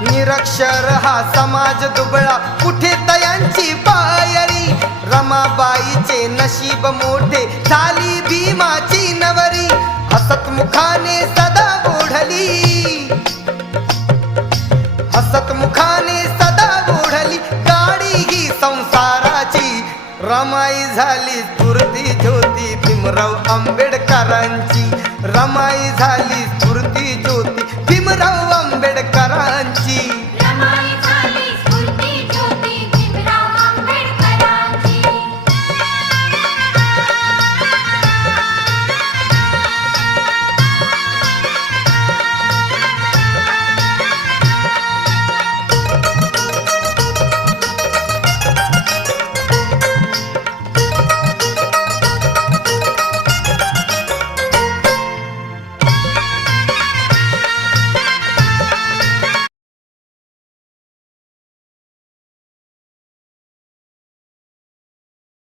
निरक्षर हा समाज दुबळा, कुठे तयांची पायरी. रमाबाईचे नशीब मोठे, झाली भीमाची नवरी. हसत मुखाने सदा ओढली, हसत मुखाने सदा ओढली गाडी ही संसाराची. रमाई झाली स्फूर्ती ज्योती भीमराव आंबेडकरांची. रमाई झाली स्फूर्ती ज्योती